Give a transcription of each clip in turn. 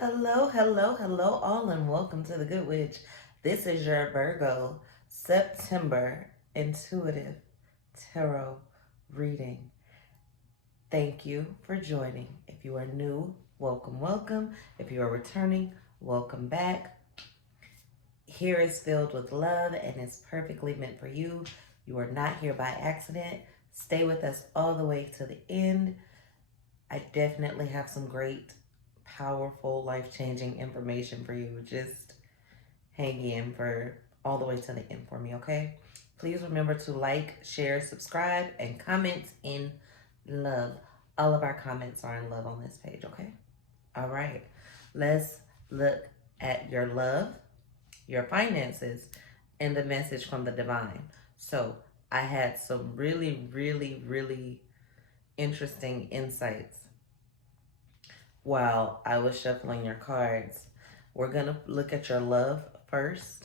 Hello, hello, hello, all, and welcome to the Good Witch. This is your Virgo September intuitive tarot reading. Thank you for joining. If you are new, welcome, welcome. If you are returning, welcome back. Here is filled with love and is perfectly meant for you. You are not here by accident. Stay with us all the way to the end. I definitely have some great, powerful, life-changing information for you. Just hang in for all the way to the end for me, okay? Please remember to like, share, subscribe, and comment in love. All of our comments are in love on this page, okay? All right. Let's look at your love, your finances, and the message from the divine. So I had some really, really, really interesting insights while I was shuffling your cards. We're going to look at your love first.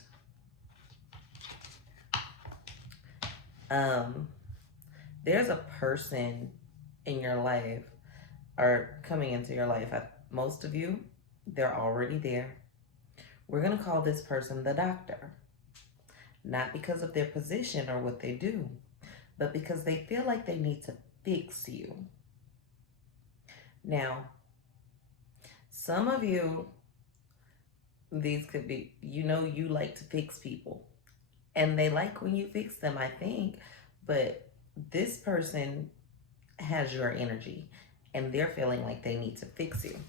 Um, there's a person in your life or coming into your life. Most of you, they're already there. We're going to call this person the doctor. Not because of their position or what they do, but because they feel like they need to fix you. Now, some of you, these could be, you like to fix people. And they like when you fix them, I think. But this person has your energy and they're feeling like they need to fix you.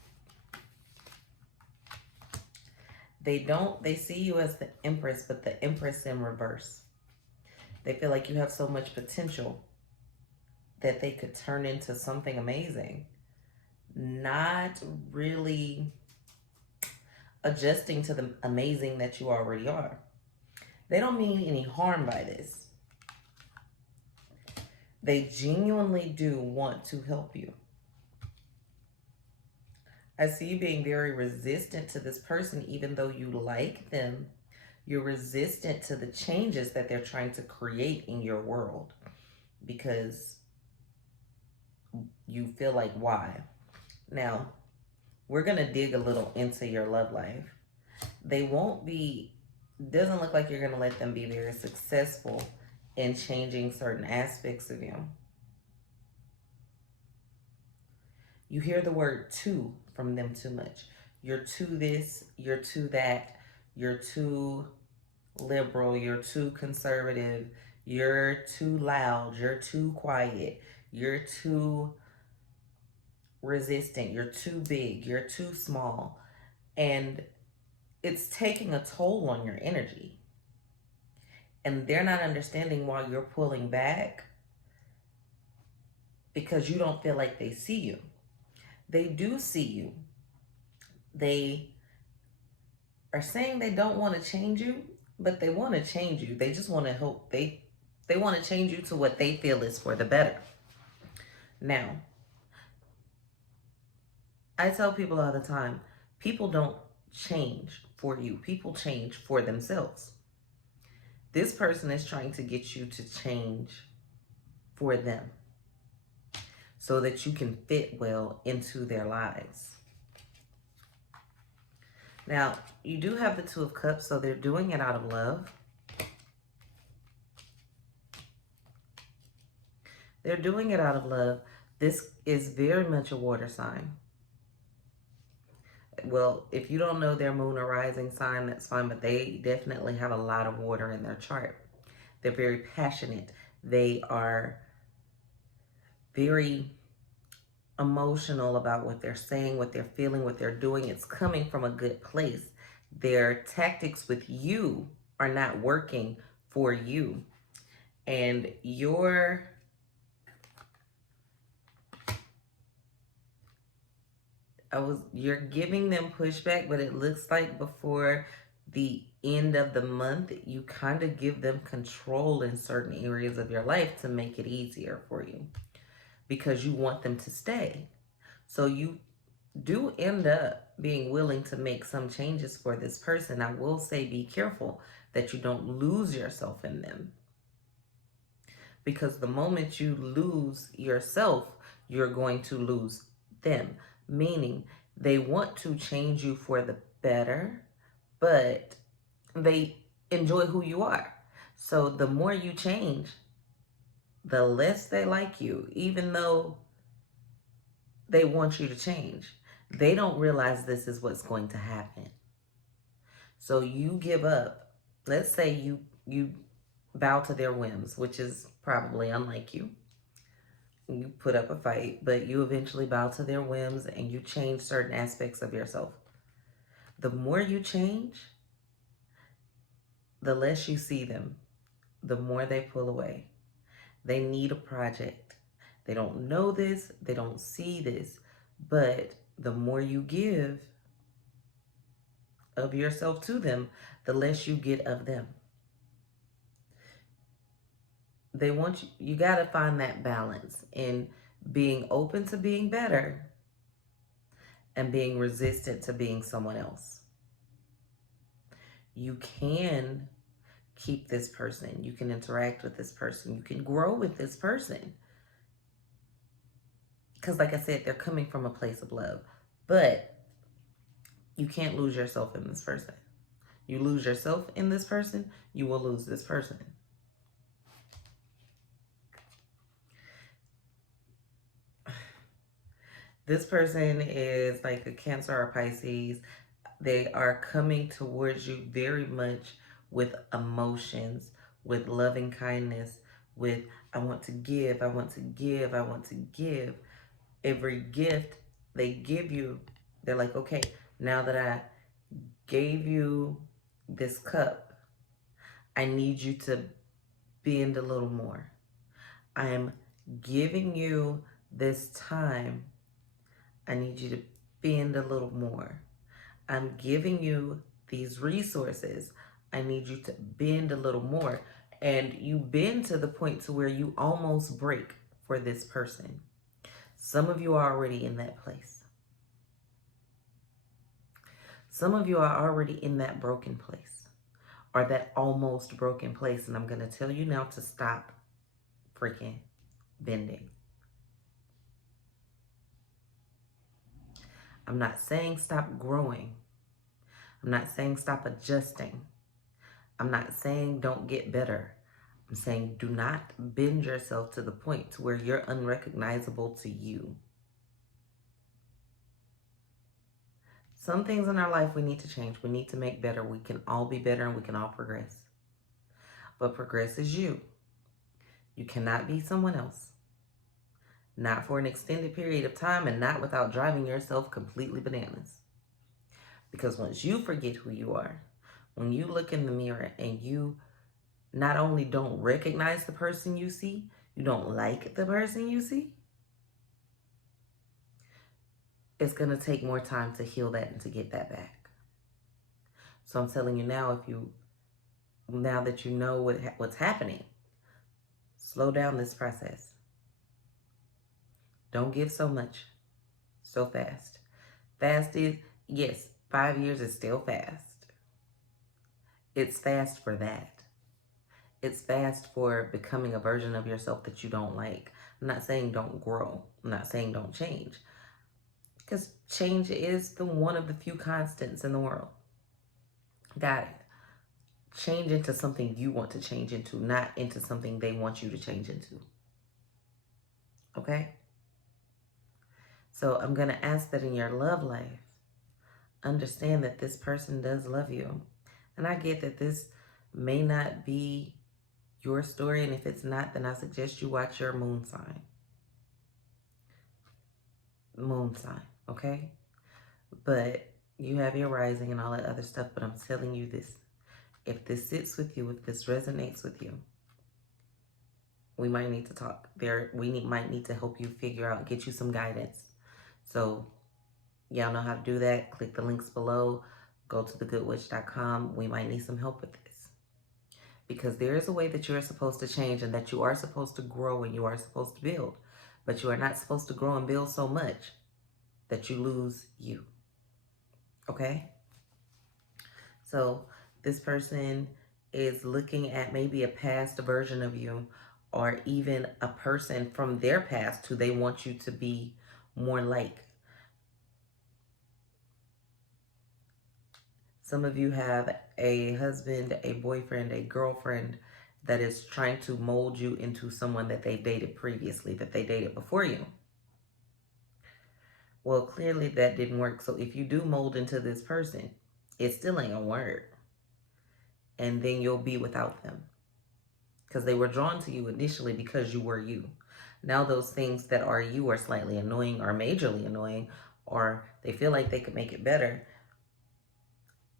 They see you as the Empress, but the Empress in reverse. They feel like you have so much potential that they could turn into something amazing. Not really adjusting to the amazing that you already are. They don't mean any harm by this. They genuinely do want to help you. I see you being very resistant to this person, even though you like them. You're resistant to the changes that they're trying to create in your world because you feel like, why? Now, we're going to dig a little into your love life. They won't be, doesn't look like you're going to let them be very successful in changing certain aspects of you. You hear the word too from them too much. You're too this, you're too that, you're too liberal, you're too conservative, you're too loud, you're too quiet, you're too resistant, you're too big, you're too small. And it's taking a toll on your energy. And they're not understanding why you're pulling back because you don't feel like they see you. They do see you. They are saying they don't want to change you, but they want to change you. They just want to help. They want to change you to what they feel is for the better. Now, I tell people all the time, people don't change for you. People change for themselves. This person is trying to get you to change for them so that you can fit well into their lives. Now, you do have the Two of Cups, so they're doing it out of love. They're doing it out of love. This is very much a water sign. Well, if you don't know their moon or rising sign, that's fine, but they definitely have a lot of water in their chart. They're very passionate. They are very emotional about what they're saying, what they're feeling, what they're doing. It's coming from a good place. Their tactics with you are not working for you. And you're giving them pushback, but it looks like before the end of the month, you kind of give them control in certain areas of your life to make it easier for you because you want them to stay. So you do end up being willing to make some changes for this person. I will say be careful that you don't lose yourself in them. Because the moment you lose yourself, you're going to lose them. Meaning, They want to change you for the better, but they enjoy who you are. So the more you change, the less they like you, even though they want you to change. They don't realize this is what's going to happen. So you give up. Let's say you bow to their whims, which is probably unlike you. You put up a fight, but you eventually bow to their whims and you change certain aspects of yourself. The more you change, the less you see them, the more they pull away. They need a project. They don't know this, they don't see this, but the more you give of yourself to them, the less you get of them. They want you got to find that balance in being open to being better and being resistant to being someone else. You can keep this person, you can interact with this person, you can grow with this person. Because, like I said, they're coming from a place of love. But you can't lose yourself in this person. You lose yourself in this person, you will lose this person. This person is like a Cancer or Pisces. They are coming towards you very much with emotions, with loving kindness, with I want to give, I want to give, I want to give. Every gift they give you, they're like, okay, now that I gave you this cup, I need you to bend a little more. I am giving you this time. I need you to bend a little more. I'm giving you these resources. I need you to bend a little more. And you bend to the point to where you almost break for this person. Some of you are already in that place. Some of you are already in that broken place or that almost broken place. And I'm going to tell you now to stop freaking bending. I'm not saying stop growing. I'm not saying stop adjusting. I'm not saying don't get better. I'm saying do not bend yourself to the point to where you're unrecognizable to you. Some things in our life we need to change. We need to make better. We can all be better and we can all progress. But progress is you. You cannot be someone else. Not for an extended period of time and not without driving yourself completely bananas. Because once you forget who you are, when you look in the mirror and you not only don't recognize the person you see, you don't like the person you see, it's going to take more time to heal that and to get that back. So I'm telling you now, now that you know what's happening, slow down this process. Don't give so much so fast. Fast is, yes, 5 years is still fast. It's fast for that. It's fast for becoming a version of yourself that you don't like. I'm not saying don't grow. I'm not saying don't change. Because change is one of the few constants in the world. Got it. Change into something you want to change into, not into something they want you to change into. Okay? So I'm going to ask that in your love life, understand that this person does love you. And I get that this may not be your story, and if it's not, then I suggest you watch your moon sign. Moon sign, okay? But you have your rising and all that other stuff, but I'm telling you this. If this sits with you, if this resonates with you, we might need to talk. Might need to help you figure out, get you some guidance. So y'all know how to do that. Click the links below. Go to thegoodwitch.com. We might need some help with this. Because there is a way that you are supposed to change and that you are supposed to grow and you are supposed to build. But you are not supposed to grow and build so much that you lose you. Okay? So this person is looking at maybe a past version of you or even a person from their past who they want you to be more like. Some of you have a husband, a boyfriend, a girlfriend that is trying to mold you into someone that they dated previously, that they dated before you. Well, clearly that didn't work. So if you do mold into this person, it still ain't gonna work. And then you'll be without them. Because they were drawn to you initially because you were you. Now those things that are you are slightly annoying or majorly annoying, or they feel like they could make it better.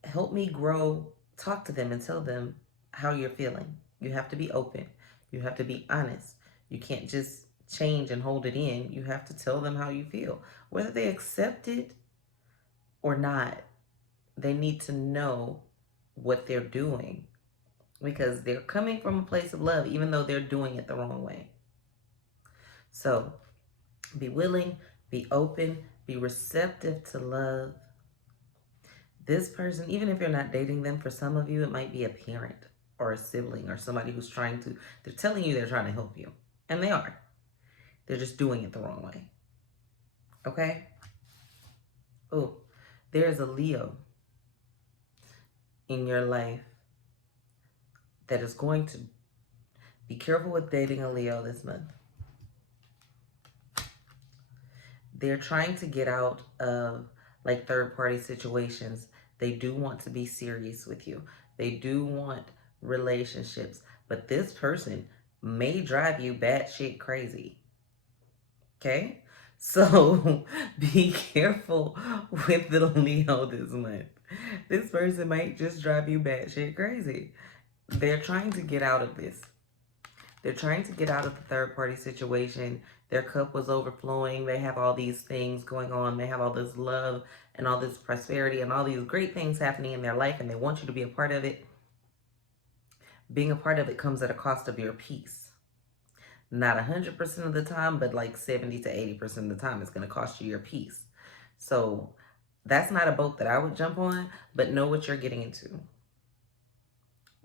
Help me grow. Talk to them and tell them how you're feeling. You have to be open. You have to be honest. You can't just change and hold it in. You have to tell them how you feel. Whether they accept it or not, they need to know what they're doing because they're coming from a place of love, even though they're doing it the wrong way. So be willing, be open, be receptive to love. This person, even if you're not dating them, for some of you, it might be a parent or a sibling or somebody who's they're telling you they're trying to help you. And they are. They're just doing it the wrong way. Okay? Oh, there's a Leo in your life that is going to be careful with dating a Leo this month. They're trying to get out of like third party situations. They do want to be serious with you. They do want relationships, but this person may drive you batshit crazy. Okay? So be careful with the Leo this month. This person might just drive you batshit crazy. They're trying to get out of this. They're trying to get out of the third party situation. Their cup was overflowing. They have all these things going on. They have all this love and all this prosperity and all these great things happening in their life, and they want you to be a part of it. Being a part of it comes at a cost of your peace. Not 100% of the time, but like 70 to 80% of the time, it's going to cost you your peace. So that's not a boat that I would jump on, but know what you're getting into.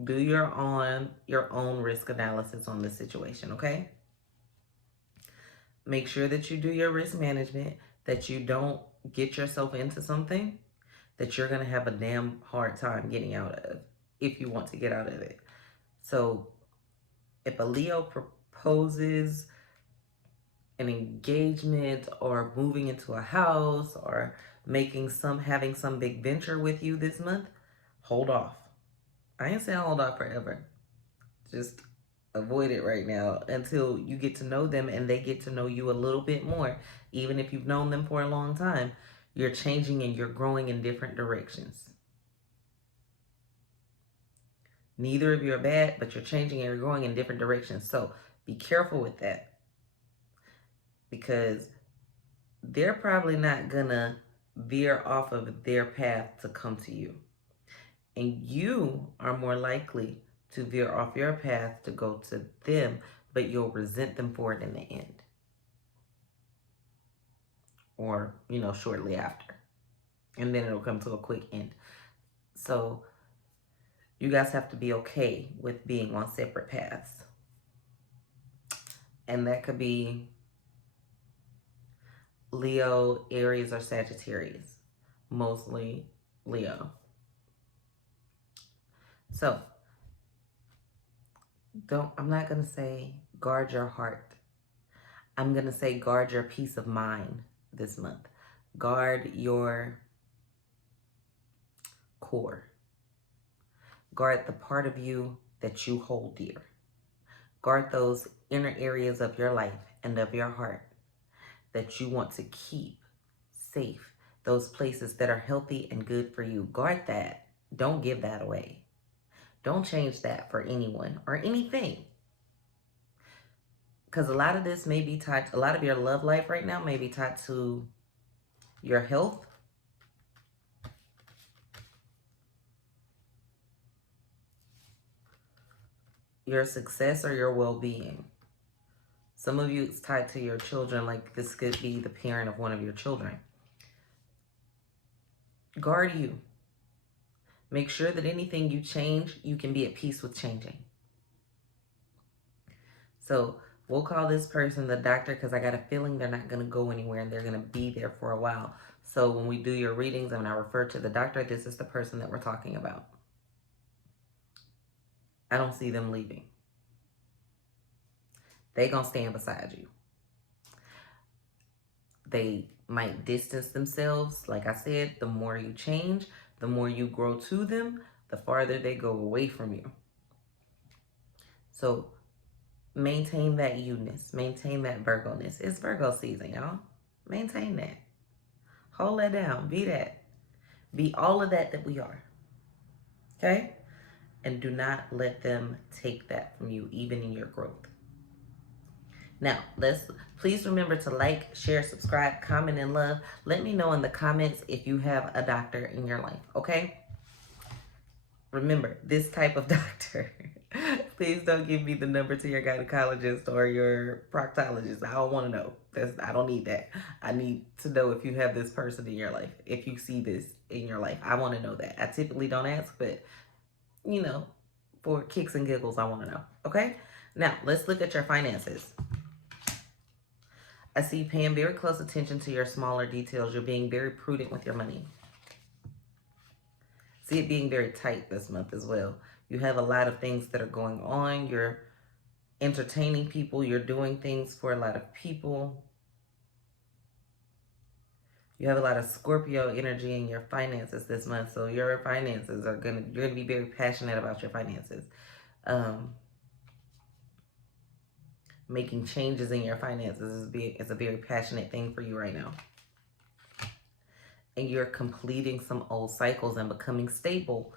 Do your own risk analysis on this situation, okay? Make sure that you do your risk management, that you don't get yourself into something that you're going to have a damn hard time getting out of if you want to get out of it. So if a Leo proposes an engagement or moving into a house or having some big venture with you this month, hold off. I ain't saying hold off forever. Just avoid it right now until you get to know them and they get to know you a little bit more. Even if you've known them for a long time, you're changing and you're growing in different directions. Neither of you are bad, but you're changing and you're growing in different directions. So be careful with that because they're probably not gonna veer off of their path to come to you. And you are more likely to veer off your path to go to them, but you'll resent them for it in the end. Or, shortly after. And then it'll come to a quick end. So you guys have to be okay with being on separate paths. And that could be Leo, Aries, or Sagittarius. Mostly Leo. So, I'm not going to say guard your heart. I'm going to say guard your peace of mind this month. Guard your core. Guard the part of you that you hold dear. Guard those inner areas of your life and of your heart that you want to keep safe. Those places that are healthy and good for you. Guard that. Don't give that away. Don't change that for anyone or anything. Because a lot of this may be tied, a lot of your love life right now may be tied to your health, your success, or your well-being. Some of you, it's tied to your children, like this could be the parent of one of your children. Guard you. Make sure that anything you change, you can be at peace with changing. So we'll call this person the doctor because I got a feeling they're not going to go anywhere and they're going to be there for a while. So when we do your readings and I refer to the doctor, this is the person that we're talking about. I don't see them leaving. They gonna stand beside you. They might distance themselves. Like I said, the more you change, the more you grow to them, the farther they go away from you. So maintain that you-ness, maintain that Virgo-ness. It's Virgo season, y'all. Maintain that. Hold that down. Be that. Be all of that we are. Okay? And do not let them take that from you, even in your growth. Now, please remember to like, share, subscribe, comment, and love. Let me know in the comments if you have a doctor in your life, okay? Remember, this type of doctor, please don't give me the number to your gynecologist or your proctologist. I don't want to know. I don't need that. I need to know if you have this person in your life, if you see this in your life. I want to know that. I typically don't ask, but, you know, for kicks and giggles, I want to know, okay? Now, let's look at your finances. I see you paying very close attention to your smaller details. You're being very prudent with your money. See it being very tight this month as well. You have a lot of things that are going on. You're entertaining people. You're doing things for a lot of people. You have a lot of Scorpio energy in your finances this month. So your finances are you're going to be very passionate about your finances. Making changes in your finances is a very passionate thing for you right now. And you're completing some old cycles and becoming stable.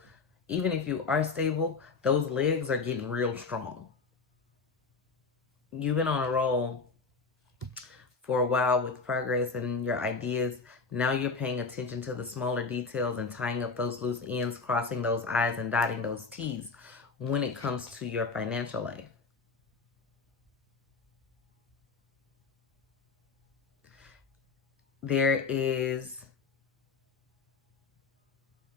Even if you are stable, those legs are getting real strong. You've been on a roll for a while with progress and your ideas. Now you're paying attention to the smaller details and tying up those loose ends, crossing those I's and dotting those T's when it comes to your financial life. There is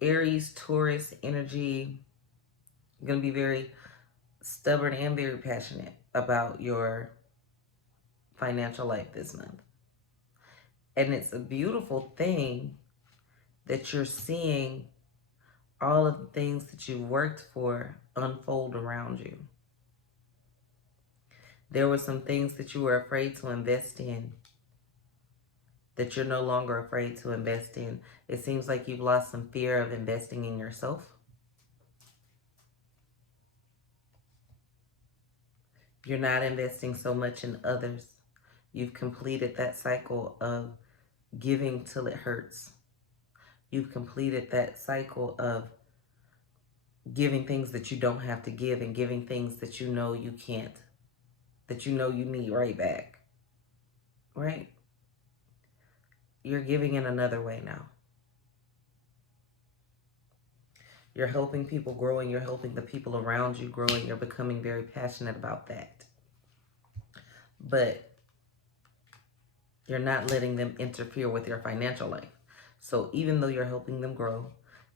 Aries, Taurus energy. You're going to be very stubborn and very passionate about your financial life this month. And it's a beautiful thing that you're seeing all of the things that you worked for unfold around you. There were some things that you were afraid to invest in that you're no longer afraid to invest in. It seems like you've lost some fear of investing in yourself. You're not investing so much in others. You've completed that cycle of giving till it hurts. You've completed that cycle of giving things that you don't have to give and giving things that you know you can't, that you know you need right back. Right? You're giving in another way now. You're helping people grow and you're helping the people around you grow and you're becoming very passionate about that. But you're not letting them interfere with your financial life. So even though you're helping them grow,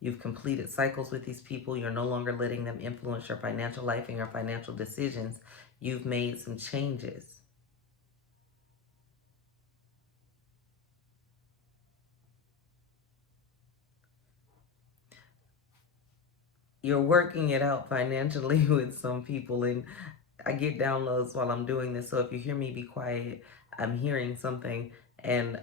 you've completed cycles with these people, you're no longer letting them influence your financial life and your financial decisions. You've made some changes. You're working it out financially with some people, and I get downloads while I'm doing this, so if you hear me be quiet, I'm hearing something, and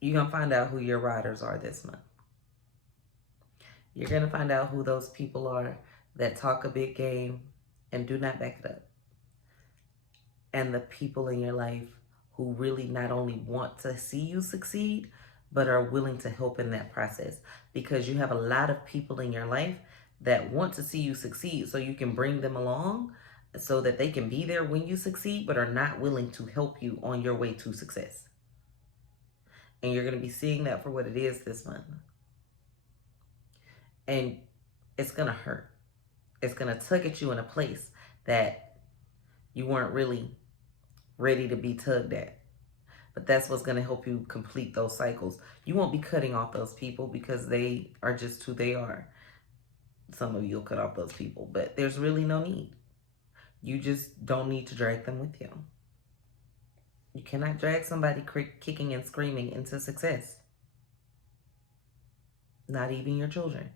you're going to find out who your riders are this month. You're going to find out who those people are that talk a big game and do not back it up. And the people in your life who really not only want to see you succeed, but are willing to help in that process. Because you have a lot of people in your life that want to see you succeed so you can bring them along so that they can be there when you succeed, but are not willing to help you on your way to success. And you're going to be seeing that for what it is this month. And it's going to hurt. It's going to tug at you in a place that you weren't really ready to be tugged at. But that's what's going to help you complete those cycles. You won't be cutting off those people because they are just who they are. Some of you will cut off those people, but there's really no need. You just don't need to drag them with you. You cannot drag somebody kicking and screaming into success. Not even your children.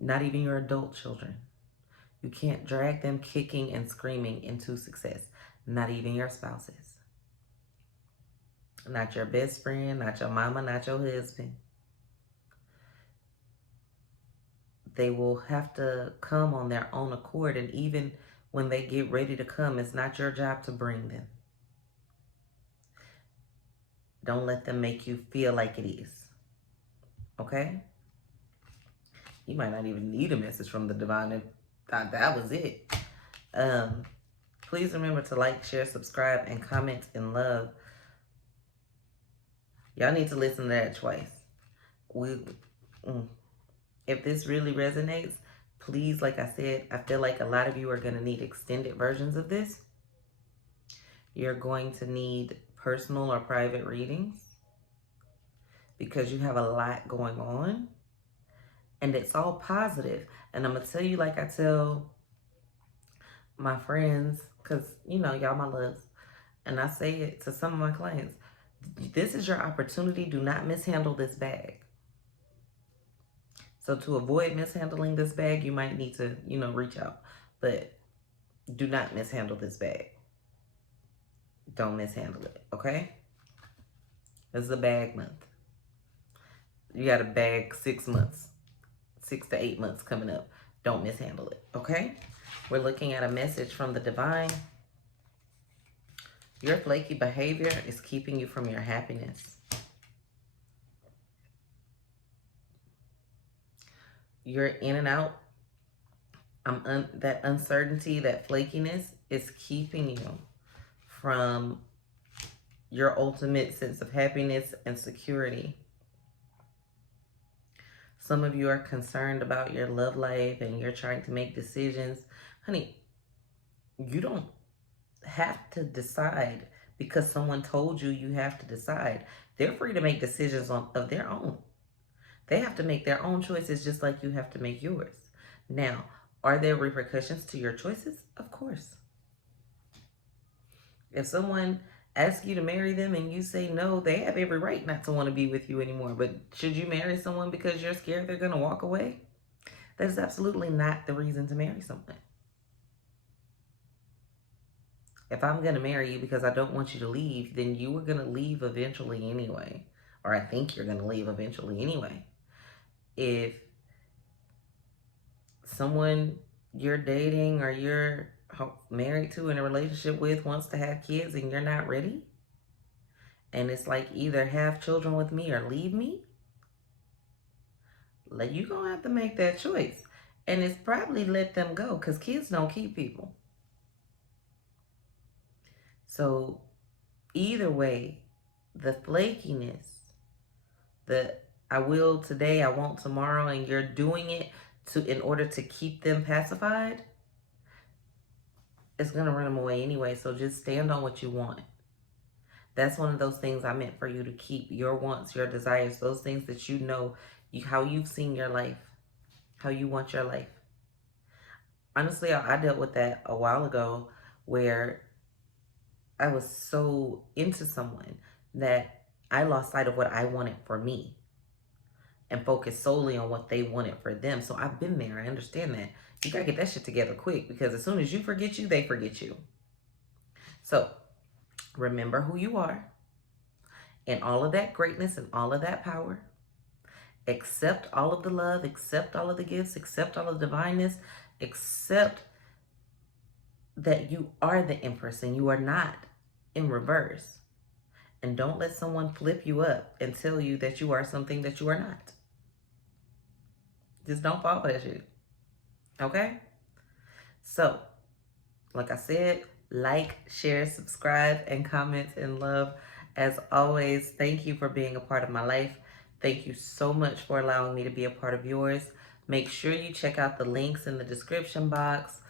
Not even your adult children. You can't drag them kicking and screaming into success. Not even your spouses. Not your best friend, not your mama, not your husband. They will have to come on their own accord, and even when they get ready to come, it's not your job to bring them. Don't let them make you feel like it is. Okay? You might not even need a message from the divine if that was it. Please remember to like, share, subscribe, and comment in love. Y'all need to listen to that twice. If this really resonates, please, like I said, I feel like a lot of you are going to need extended versions of this. You're going to need personal or private readings because you have a lot going on. And it's all positive. And I'm going to tell you like I tell my friends, because, you know, y'all my loves. And I say it to some of my clients. This is your opportunity. Do not mishandle this bag. So to avoid mishandling this bag, you might need to, you know, reach out. But do not mishandle this bag. Don't mishandle it, okay? This is a bag month. You got a bag 6 months. 6 to 8 months coming up. Don't mishandle it, okay? We're looking at a message from the divine. Your flaky behavior is keeping you from your happiness. You're in and out. That uncertainty, that flakiness is keeping you from your ultimate sense of happiness and security. Some of you are concerned about your love life and you're trying to make decisions. Honey, you don't have to decide because someone told you you have to decide. They're free to make decisions of their own. They have to make their own choices just like you have to make yours. Now, are there repercussions to your choices? Of course. If someone asks you to marry them and you say no, they have every right not to want to be with you anymore. But should you marry someone because you're scared they're going to walk away? That is absolutely not the reason to marry someone. If I'm going to marry you because I don't want you to leave, then you are going to leave eventually anyway. Or I think you're going to leave eventually anyway. If someone you're dating or you're married to in a relationship with wants to have kids and you're not ready, and it's like either have children with me or leave me, you're going to have to make that choice. And it's probably let them go because kids don't keep people. So either way, the flakiness, the I will today, I won't tomorrow, and you're doing it in order to keep them pacified, it's going to run them away anyway. So just stand on what you want. That's one of those things I meant for you to keep. Your wants, your desires, those things that you know, how you've seen your life, how you want your life. Honestly, I dealt with that a while ago where I was so into someone that I lost sight of what I wanted for me and focused solely on what they wanted for them. So I've been there. I understand that. You got to get that shit together quick because as soon as you forget you, they forget you. So remember who you are and all of that greatness and all of that power. Accept all of the love, accept all of the gifts, accept all of the divineness, accept that you are the Empress and you are not in reverse. And don't let someone flip you up and tell you that you are something that you are not. Just don't fall for that shit. Okay? So, like I said, like, share, subscribe, and comment in love. As always, thank you for being a part of my life. Thank you so much for allowing me to be a part of yours. Make sure you check out the links in the description box.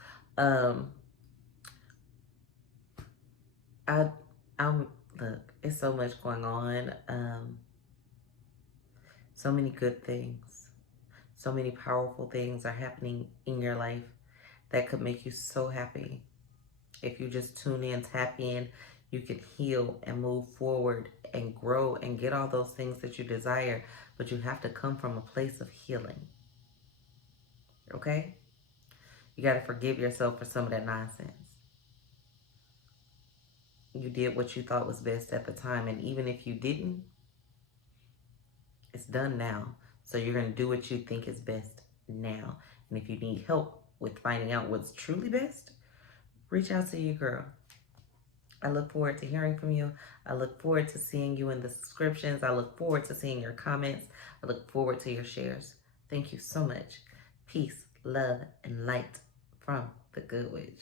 Look, it's so much going on. So many good things. So many powerful things are happening in your life that could make you so happy. If you just tune in, tap in, you can heal and move forward and grow and get all those things that you desire, but you have to come from a place of healing. Okay? You got to forgive yourself for some of that nonsense. You did what you thought was best at the time, and even if you didn't, it's done now. So you're going to do what you think is best now. And if you need help with finding out what's truly best, reach out to your girl. I look forward to hearing from you. I look forward to seeing you in the subscriptions. I look forward to seeing your comments. I look forward to your shares. Thank you so much. Peace, love, and light from the Good Witch.